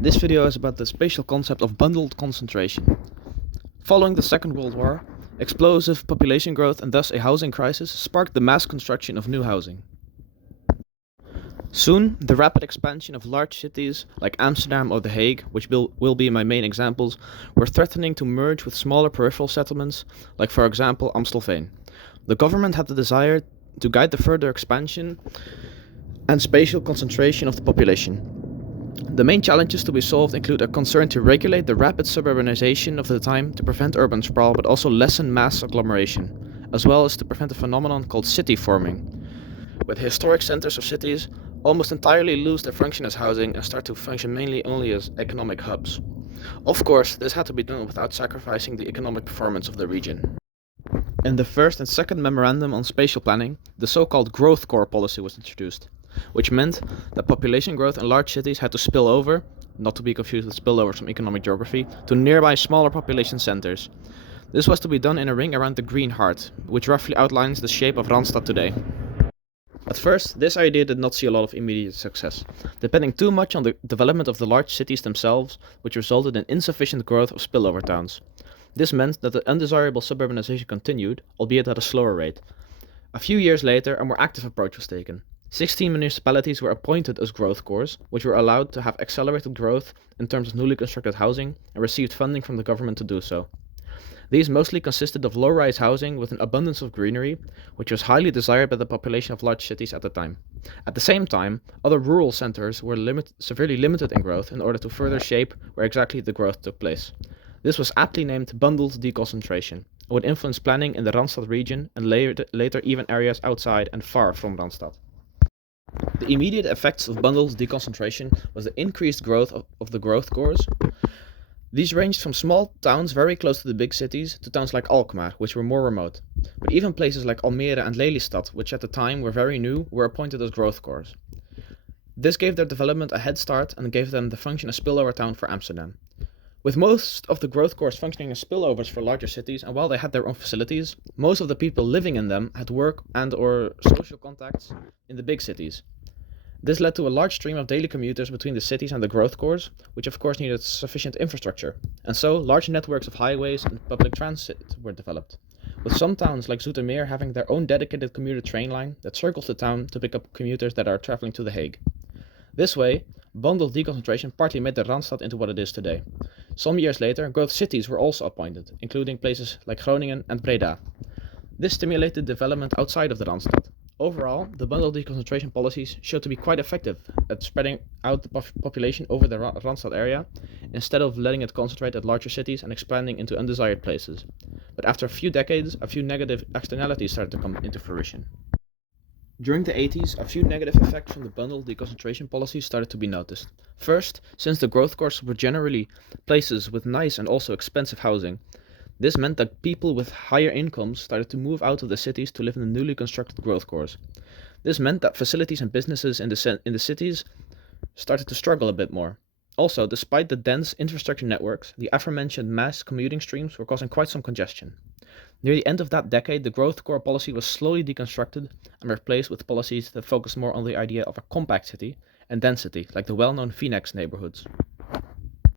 This video is about the spatial concept of bundled concentration. Following the Second World War, explosive population growth and thus a housing crisis sparked the mass construction of new housing. Soon, the rapid expansion of large cities like Amsterdam or The Hague, which will be my main examples, were threatening to merge with smaller peripheral settlements, like for example Amstelveen. The government had the desire to guide the further expansion and spatial concentration of the population. The main challenges to be solved include a concern to regulate the rapid suburbanization of the time to prevent urban sprawl but also lessen mass agglomeration, as well as to prevent a phenomenon called city forming, where the historic centers of cities almost entirely lose their function as housing and start to function mainly only as economic hubs. Of course, this had to be done without sacrificing the economic performance of the region. In the first and second memorandum on spatial planning, the so-called growth core policy was introduced, which meant that population growth in large cities had to spill over, not to be confused with spillovers from economic geography, to nearby smaller population centers. This was to be done in a ring around the Green Heart, which roughly outlines the shape of Randstad today. At first, this idea did not see a lot of immediate success, depending too much on the development of the large cities themselves, which resulted in insufficient growth of spillover towns. This meant that the undesirable suburbanization continued, albeit at a slower rate. A few years later, a more active approach was taken. 16 municipalities were appointed as growth cores, which were allowed to have accelerated growth in terms of newly constructed housing and received funding from the government to do so. These mostly consisted of low-rise housing with an abundance of greenery, which was highly desired by the population of large cities at the time. At the same time, other rural centers were severely limited in growth in order to further shape where exactly the growth took place. This was aptly named Bundled Deconcentration, and would influence planning in the Randstad region and later even areas outside and far from Randstad. The immediate effects of bundled deconcentration was the increased growth of the growth cores. These ranged from small towns very close to the big cities to towns like Alkmaar, which were more remote. But even places like Almere and Lelystad, which at the time were very new, were appointed as growth cores. This gave their development a head start and gave them the function as spillover town for Amsterdam. With most of the growth cores functioning as spillovers for larger cities, and while they had their own facilities, most of the people living in them had work and/or social contacts in the big cities. This led to a large stream of daily commuters between the cities and the growth cores, which of course needed sufficient infrastructure, and so large networks of highways and public transit were developed, with some towns like Zoetermeer having their own dedicated commuter train line that circles the town to pick up commuters that are traveling to The Hague. This way, bundled deconcentration partly made the Randstad into what it is today. Some years later, growth cities were also appointed, including places like Groningen and Breda. This stimulated development outside of the Randstad. Overall, the bundled deconcentration policies showed to be quite effective at spreading out the population over the Randstad area, instead of letting it concentrate at larger cities and expanding into undesired places. But after a few decades, a few negative externalities started to come into fruition. During the 80s, a few negative effects from the bundled deconcentration policies started to be noticed. First, since the growth cores were generally places with nice and also expensive housing, this meant that people with higher incomes started to move out of the cities to live in the newly constructed growth cores. This meant that facilities and businesses in the cities started to struggle a bit more. Also, despite the dense infrastructure networks, the aforementioned mass commuting streams were causing quite some congestion. Near the end of that decade, the growth core policy was slowly deconstructed and replaced with policies that focused more on the idea of a compact city and density, like the well-known Phoenix neighborhoods.